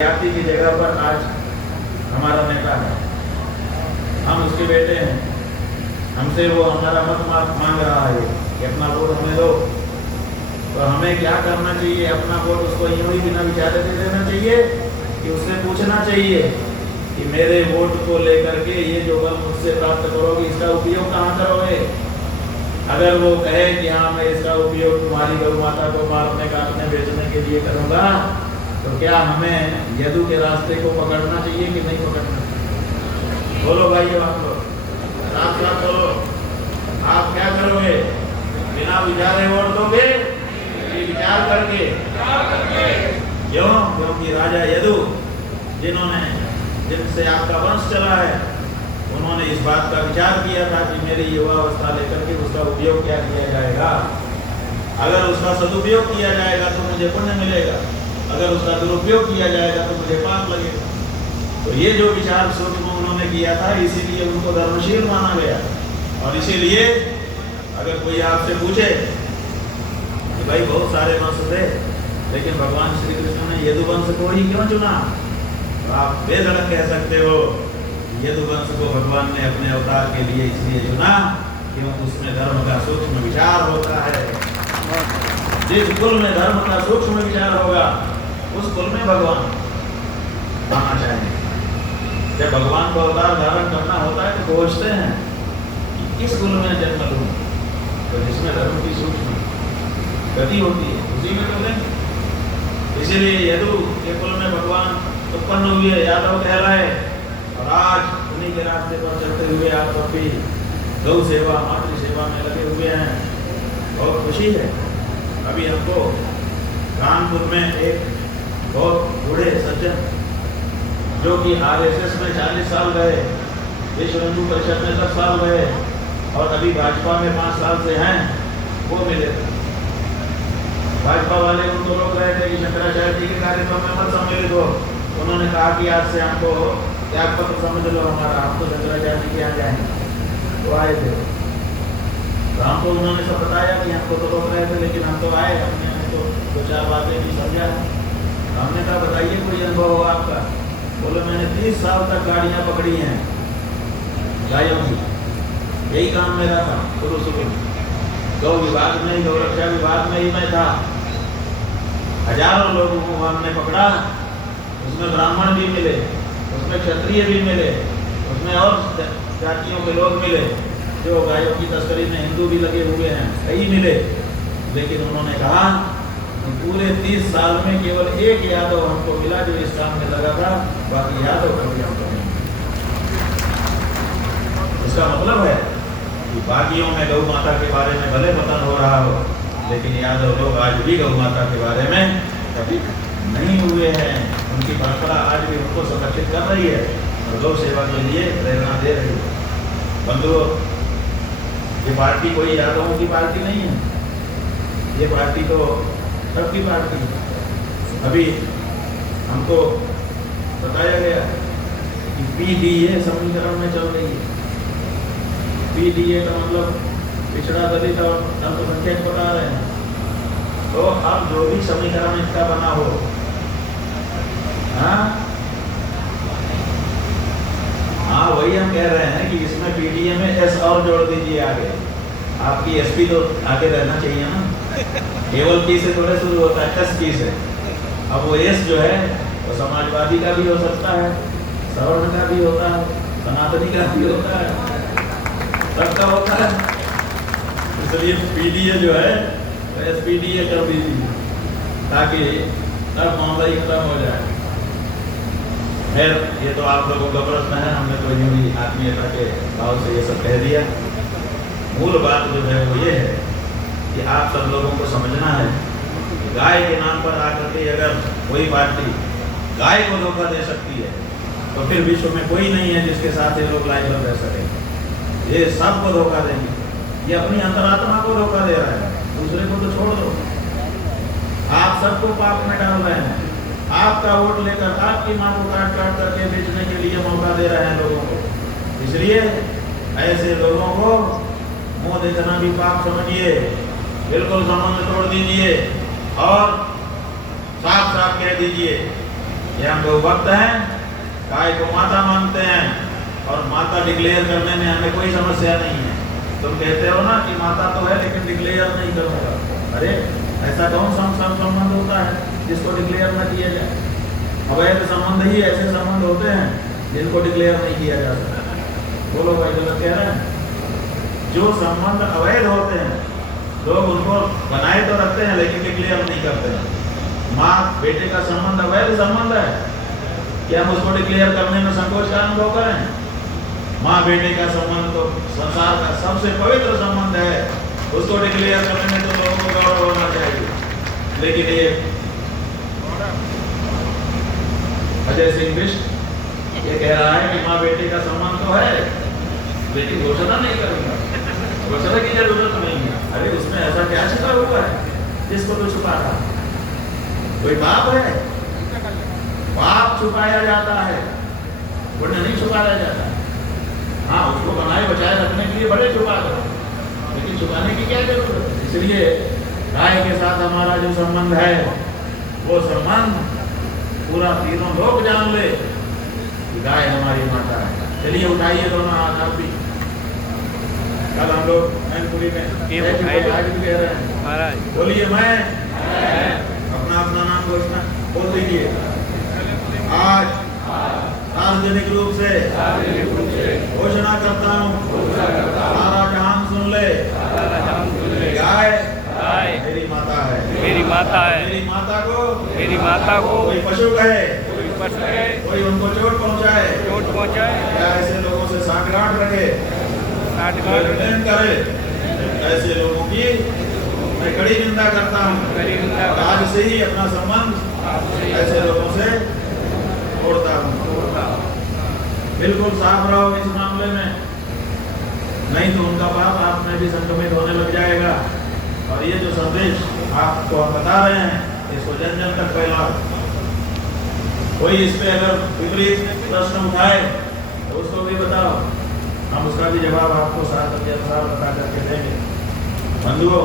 जाति की जगह पर आज हमारा नेता है, हम उसके बेटे हैं, हमसे वो हमारा मत मांग रहा है कि अपना वोट हमें दो। तो हमें क्या करना चाहिए? अपना वोट उसको यूं ही बिना विचारे दे देना चाहिए कि उससे पूछना चाहिए कि मेरे वोट को लेकर के ये जो बल मुझसे प्राप्त करोगे इसका उपयोग कहाँ करोगे? अगर वो कहे कि हाँ मैं इसका उपयोग तुम्हारी गौ माता को मारने काटने बेचने के लिए करूँगा, तो क्या हमें यदु के रास्ते को पकड़ना चाहिए कि नहीं पकड़ना चाहिए? बोलो भाई, आप लोग साफ साफ बोलो, आप क्या करोगे? बिना विचारे वोट दोगे कि विचार करके? क्यों? क्योंकि राजा यदु जिनसे आपका वंश चला है, उन्होंने इस बात का विचार किया था कि मेरी युवावस्था लेकर के उसका उपयोग क्या किया जाएगा। अगर उसका सदुपयोग किया जाएगा तो मुझे पुण्य मिलेगा, अगर उसका दुरुपयोग किया जाएगा तो मुझे पाप लगेगा। तो ये जो विचार सूक्ष्म उन्होंने किया था, इसीलिए उनको धर्मशील माना गया। और इसीलिए अगर कोई आपसे पूछे कि भाई बहुत सारे वंश थे लेकिन भगवान श्री कृष्ण ने यदुवंश को ही क्यों चुना, तो आप बेधड़क कह सकते हो यदुवंश को भगवान ने अपने अवतार के लिए इसलिए चुना क्योंकि उसमें धर्म का सूक्ष्म विचार होता है। जिस कुल में धर्म का सूक्ष्म विचार होगा उस कुल में भगवान आना चाहेंगे। जब भगवान को अवतार धारण करना होता है तो सोचते हैं कि किस कुल में जन्म लूं, तो जिसमें धर्म की सूक्ष्म गति होती है उसी में तो लेंगे। इसीलिए यदु के कुल में भगवान उत्पन्न हुए, यादव कहलाए, और आज उन्हीं के रास्ते पर चलते हुए आप सब भी गौ सेवा मातृ सेवा में लगे हुए हैं। बहुत खुशी है। अभी हमको कानपुर में एक बहुत बूढ़े सज्जन जो कि आरएसएस में 40 साल गए, विश्व हिंदू परिषद में 10 साल गए और अभी भाजपा में 5 साल से हैं, वो मिले थे। भाजपा वाले उनको रोक रहे थे कि शंकराचार्य जी के कार्यक्रम में मत सम्मिलित हो। उन्होंने कहा कि आज से हमको त्याग पत्र समझ लो हमारा, हम तो शंकराचार्य जी के यहाँ जाएंगे। तो आए थे, तो हमको उन्होंने सब बताया कि हमको तो रोक रहे थे लेकिन हम तो आए, हमने तो 2-4 बातें भी समझा। हमने कहा बताइए कोई अनुभव हो आपका? बोले मैंने 30 साल तक गाड़ियाँ पकड़ी हैं गायों की, यही काम मेरा था शुरू गौ विभाग में, गौ रक्षा विभाग में ही मैं था। हजारों लोगों को हमने पकड़ा, उसमें ब्राह्मण भी मिले, उसमें क्षत्रिय भी मिले, उसमें और जातियों के लोग मिले, जो गायों की तस्करी में हिंदू भी लगे हुए हैं, कई मिले। लेकिन उन्होंने कहा कि पूरे 30 साल में केवल एक यादव हमको मिला जो इस काम में लगा था, बाकी यादव कभी हमको नहीं। इसका मतलब है कि बाकियों में गौ माता के बारे में भले पतन हो रहा हो, लेकिन यादव लोग आज भी गौ माता के बारे में कभी नहीं हुए हैं। उनकी परंपरा आज भी उनको संरक्षित कर रही है और गौ सेवा के लिए प्रेरणा दे रही है। बंधुओं, ये पार्टी कोई यादवों की पार्टी नहीं है, ये पार्टी तो सबकी पार्टी है। अभी हमको बताया गया कि पीडीए समीकरण में चल रही है। पीडीए का मतलब पिछड़ा दलित और अल्पसंख्यक बता रहे हैं। तो अब जो भी समीकरण इसका बना हो, हाँ वही हम कह रहे हैं कि इसमें पीडीए में एस और जोड़ दीजिए आगे। आपकी एसपी तो आगे रहना चाहिए ना, केवल पी से थोड़े शुरू होता है, एस पी से। अब वो एस जो है वो समाजवादी का भी हो सकता है, सवर्ण का भी होता है, सनातनी का भी होता है, सबका होता है। इसलिए पीडीए जो है तो एसपीडीए कर दीजिए ताकि सब मामला ही खत्म हो जाए। खैर, ये तो आप लोगों का प्रश्न है, हमने तो यूं ही आत्मीयता के भाव से ये सब कह दिया। मूल बात जो है वो ये है कि आप सब लोगों को समझना है कि गाय के नाम पर आकर के अगर कोई पार्टी गाय को धोखा दे सकती है तो फिर विश्व में कोई नहीं है जिसके साथ ये लोग लाइव रह सकें। ये सबको धोखा देंगे, ये अपनी अंतरात्मा को धोखा दे रहा है, दूसरे को तो छोड़ दो। आप सबको पाप में डाल रहे हैं, आपका वोट लेकर आपकी माँ को काट काट करके बेचने के लिए मौका दे रहे हैं लोगों को। इसलिए ऐसे लोगों को मुंह देखना भी पाप समझिए, बिल्कुल संबंध तोड़ दीजिए और साफ साफ कह दीजिए ये हम लोग भक्त हैं, गाय को माता मानते हैं और माता डिक्लेयर करने में हमें कोई समस्या नहीं है। तुम कहते हो ना कि माता तो है लेकिन डिक्लेयर नहीं करूँगा। अरे ऐसा कौन सा संबंध होता है जिसको डिक्लेयर न किया जाए? अवैध संबंध ही ऐसे संबंध होते हैं जिनको डिक्लेयर नहीं किया जा सकता। बोलो भाई, गलत कह रहे हैं? जो संबंध अवैध होते हैं लोग उनको बनाए तो रखते हैं लेकिन डिक्लेयर नहीं करते हैं। माँ बेटे का संबंध अवैध संबंध है, क्या हम उसको डिक्लेयर करने में संकोच का अनुभव करें? माँ बेटे का संबंध तो संसार का सबसे पवित्र संबंध है, उसको डिक्लेयर करने में तो लोगों को गौरव होना चाहिए। लेकिन ये अजय सिंह बिष्ट ये कह रहा है कि माँ बेटे का संबंध तो है लेकिन घोषणा नहीं करूंगा, घोषणा की जरूरत नहीं है। अरे उसमें ऐसा क्या छिपा हुआ है जिसको तो छुपा रहा? कोई पाप है? पाप छुपाया जाता है, पुण्य नहीं छुपाया जाता। हाँ, उसको बनाए बचाए रखने के लिए बड़े छुपा दो, लेकिन छुपाने की क्या जरूरत? इसलिए गाय के साथ हमारा जो संबंध है वो संबंध पूरा तीनों लोग जान ले कि गाय हमारी माता है। चलिए उठाइए दोनों हाथ आप भी। कल हम लोग मैनपुरी में आज भी कह रहे हैं, बोलिए मैं अपना अपना नाम घोषणा बोल दीजिए। आज सार्वजनिक रूप से घोषणा करता हूँ, सारा जहान सुन ले, गाय मेरी माता है, मेरी माता है। मेरी माता को कोई पशु कहे, कोई उनको चोट पहुंचाए या ऐसे लोगों से साठगांठ रखे, करे, ऐसे लोगों की मैं कड़ी निंदा करता हूँ और आज से ही अपना संबंध ऐसे लोगों से तोड़ता हूँ। बिल्कुल साफ रहो इस मामले में, नहीं तो उनका पाप आप में भी संक्रमित होने लग जाएगा। और ये जो संदेश आपको हम बता रहे हैं इसको जन जन तक फैलाओ। कोई इस पे अगर विपरीत प्रश्न उठाए तो उसको भी बताओ, हम उसका भी जवाब आपको साथ के अनुसार बता करके देंगे। बंधुओं,